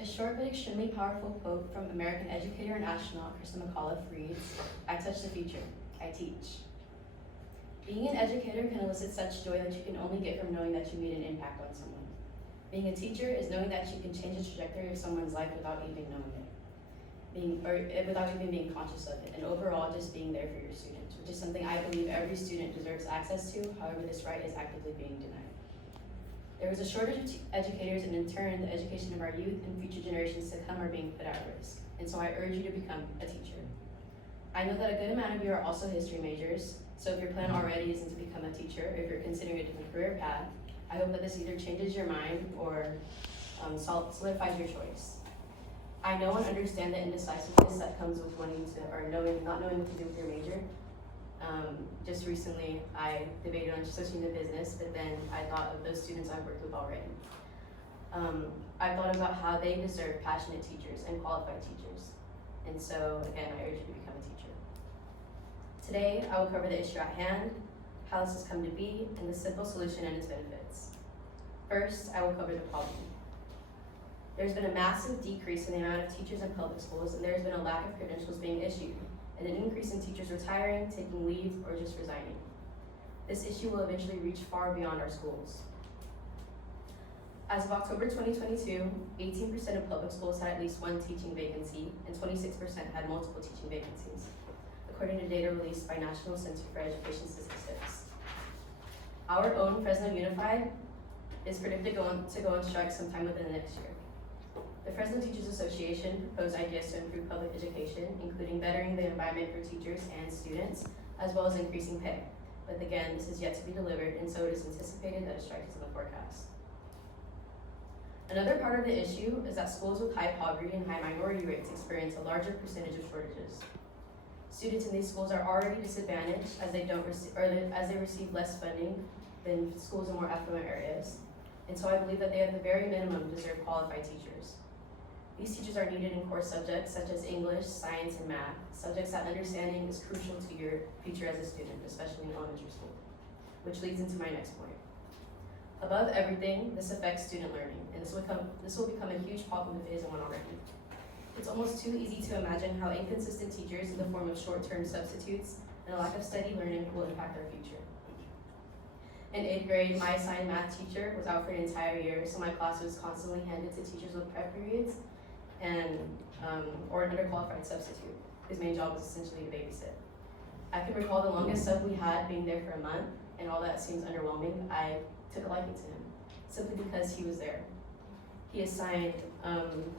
A short but extremely powerful quote from American educator and astronaut Krista McAuliffe reads, "I touch the future, I teach." Being an educator can elicit such joy that you can only get from knowing that you made an impact on someone. Being a teacher is knowing that you can change the trajectory of someone's life without even knowing it, without even being conscious of it, and overall just being there for your students, which is something I believe every student deserves access to. However, this right is actively being denied. There is a shortage of educators, and in turn, the education of our youth and future generations to come are being put at risk. And so I urge you to become a teacher. I know that a good amount of you are also history majors, so if your plan already isn't to become a teacher, or if you're considering a different career path, I hope that this either changes your mind or solidifies your choice. I know and understand the indecisiveness that comes with not knowing what to do with your major. Just recently, I debated on switching to business, but then I thought of those students I've worked with already. I thought about how they deserve passionate teachers and qualified teachers. And so, again, I urge you to become a teacher. Today, I will cover the issue at hand, how this has come to be, and the simple solution and its benefits. First, I will cover the problem. There's been a massive decrease in the amount of teachers in public schools, and there's been a lack of credentials being issued, and an increase in teachers retiring, taking leave, or just resigning. This issue will eventually reach far beyond our schools. As of October 2022, 18% of public schools had at least one teaching vacancy, and 26% had multiple teaching vacancies, according to data released by National Center for Education Statistics. Our own Fresno Unified is predicted to go on strike sometime within the next year. The Fresno Teachers Association proposed ideas to improve public education, including bettering the environment for teachers and students, as well as increasing pay. But again, this is yet to be delivered, and so it is anticipated that a strike is in the forecast. Another part of the issue is that schools with high poverty and high minority rates experience a larger percentage of shortages. Students in these schools are already disadvantaged as they receive less funding than schools in more affluent areas. And so I believe that they at the very minimum deserve qualified teachers. These teachers are needed in core subjects such as English, science, and math, subjects that understanding is crucial to your future as a student, especially in elementary school, which leads into my next point. Above everything, this affects student learning, and this will become a huge problem if it isn't one already. It's almost too easy to imagine how inconsistent teachers in the form of short-term substitutes and a lack of steady learning will impact our future. In 8th grade, my assigned math teacher was out for an entire year, so my class was constantly handed to teachers with prep periods or an underqualified substitute, whose main job was essentially to babysit. I can recall the longest sub we had being there for a month, and all that seems underwhelming. I took a liking to him, simply because he was there. He assigned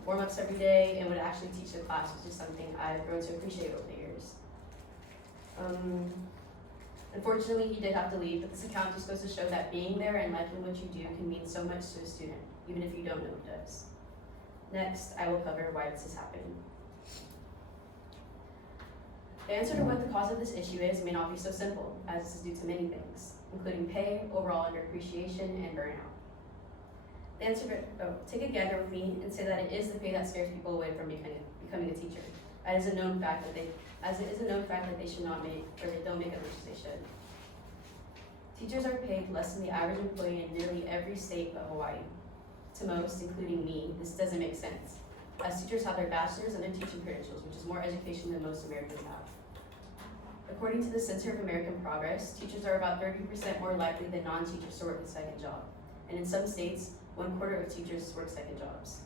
warm-ups every day and would actually teach the class, which is something I've grown to appreciate over the years. Unfortunately, he did have to leave, but this account just goes to show that being there and liking what you do can mean so much to a student, even if you don't know it does. Next, I will cover why this is happening. The answer to what the cause of this issue is may not be so simple, as this is due to many things, including pay, overall underappreciation, and burnout. The answer, take a gander with me and say that it is the pay that scares people away from becoming a teacher. As it is a known fact that they should not make, or they don't make as much as they should. Teachers are paid less than the average employee in nearly every state but Hawaii. To most, including me, this doesn't make sense, as teachers have their bachelor's and their teaching credentials, which is more education than most Americans have. According to the Center for American Progress, teachers are about 30% more likely than non-teachers to work a second job. And in some states, 1/4 of teachers work second jobs.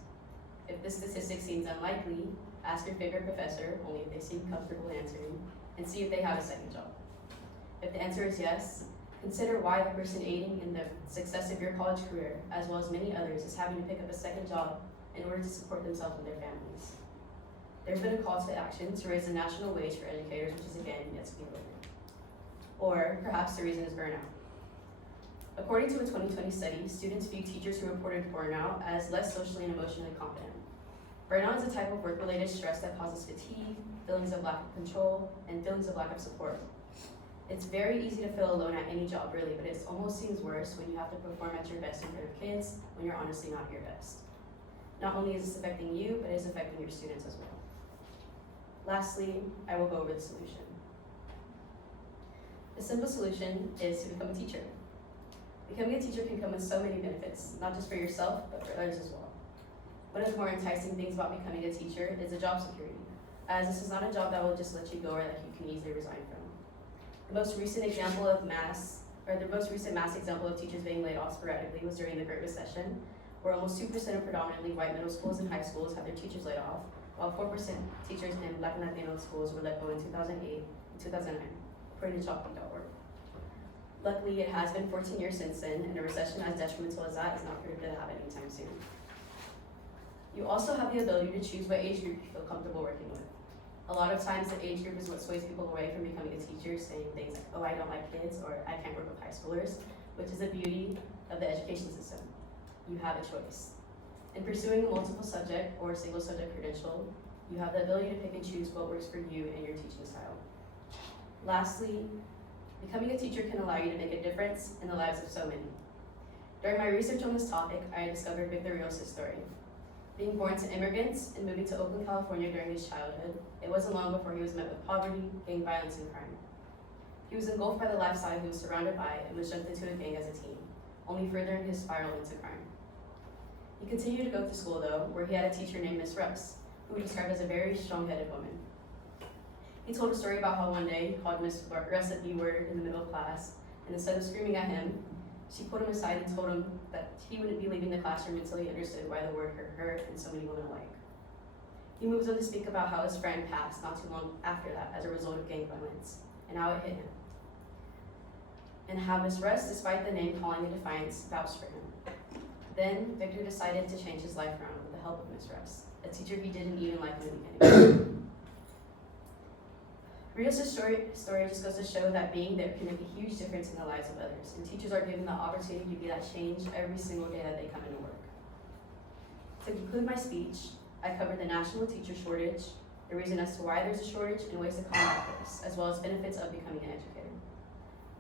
If this statistic seems unlikely, ask your favorite professor, only if they seem comfortable answering, and see if they have a second job. If the answer is yes, consider why the person aiding in the success of your college career, as well as many others, is having to pick up a second job in order to support themselves and their families. There's been a call to action to raise the national wage for educators, which is again yet to be voted. Or perhaps the reason is burnout. According to a 2020 study, students view teachers who reported burnout as less socially and emotionally competent. Burnout is a type of work-related stress that causes fatigue, feelings of lack of control, and feelings of lack of support. It's very easy to feel alone at any job, really, but it almost seems worse when you have to perform at your best in front of kids when you're honestly not your best. Not only is this affecting you, but it is affecting your students as well. Lastly, I will go over the solution. The simple solution is to become a teacher. Becoming a teacher can come with so many benefits, not just for yourself, but for others as well. One of the more enticing things about becoming a teacher is the job security, as this is not a job that will just let you go or that you can easily resign from. The most recent mass example of teachers being laid off sporadically was during the Great Recession, where almost 2% of predominantly white middle schools and high schools had their teachers laid off, while 4% teachers in Black and Latino schools were let go in 2008 and 2009, according to Chalkbeat.org. Luckily, it has been 14 years since then, and a recession as detrimental as that is not predicted to happen anytime soon. You also have the ability to choose what age group you feel comfortable working with. A lot of times, the age group is what sways people away from becoming a teacher, saying things like, oh, I don't like kids, or I can't work with high schoolers, which is the beauty of the education system. You have a choice. In pursuing a multiple subject or single subject credential, you have the ability to pick and choose what works for you and your teaching style. Lastly, becoming a teacher can allow you to make a difference in the lives of so many. During my research on this topic, I discovered Victor Rios' story. Being born to immigrants and moving to Oakland, California during his childhood, it wasn't long before he was met with poverty, gang violence, and crime. He was engulfed by the lifestyle he was surrounded by and was jumped into a gang as a teen, only furthering his spiral into crime. He continued to go to school though, where he had a teacher named Miss Russ, who he described as a very strong-headed woman. He told a story about how one day he called Miss Russ a B-word in the middle of class, and instead of screaming at him, she pulled him aside and told him that he wouldn't be leaving the classroom until he understood why the word hurt her and so many women alike. He moves on to speak about how his friend passed not too long after that as a result of gang violence, and how it hit him. And how Miss Russ, despite the name calling in defiance, vouched for him. Then, Victor decided to change his life around with the help of Miss Russ, a teacher he didn't even like in the beginning. Rios' story just goes to show that being there can make a huge difference in the lives of others, and teachers are given the opportunity to be that change every single day that they come into work. To conclude my speech, I covered the national teacher shortage, the reason as to why there's a shortage, and ways to combat this, as well as benefits of becoming an educator.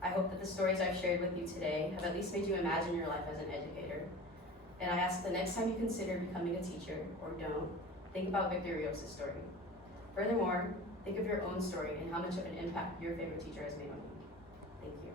I hope that the stories I've shared with you today have at least made you imagine your life as an educator, and I ask the next time you consider becoming a teacher, or don't, think about Victor Rios' story. Furthermore, think of your own story and how much of an impact your favorite teacher has made on you. Thank you.